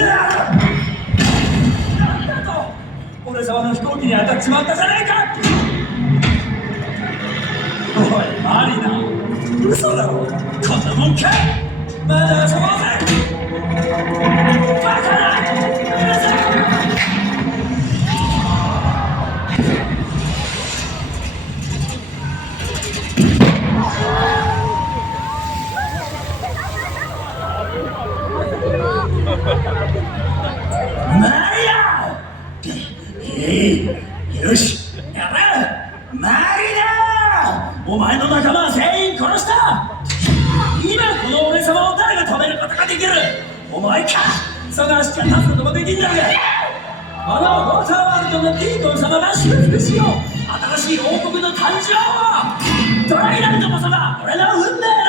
なんだと、俺様の飛行機に当たっちまったじゃねえか。おいマリナ、嘘だろ、こんなもんか。まだ遊ぼうぜ、バカな。マリア、よし、やれ。マリナ、お前の仲間は全員殺した。今この俺様を誰が止めることができる。お前か。その足が立つこともできんだが、このウォーターワールドのディーコン様が祝福しよう。新しい王国の誕生を。ドライランドこそが俺の運命。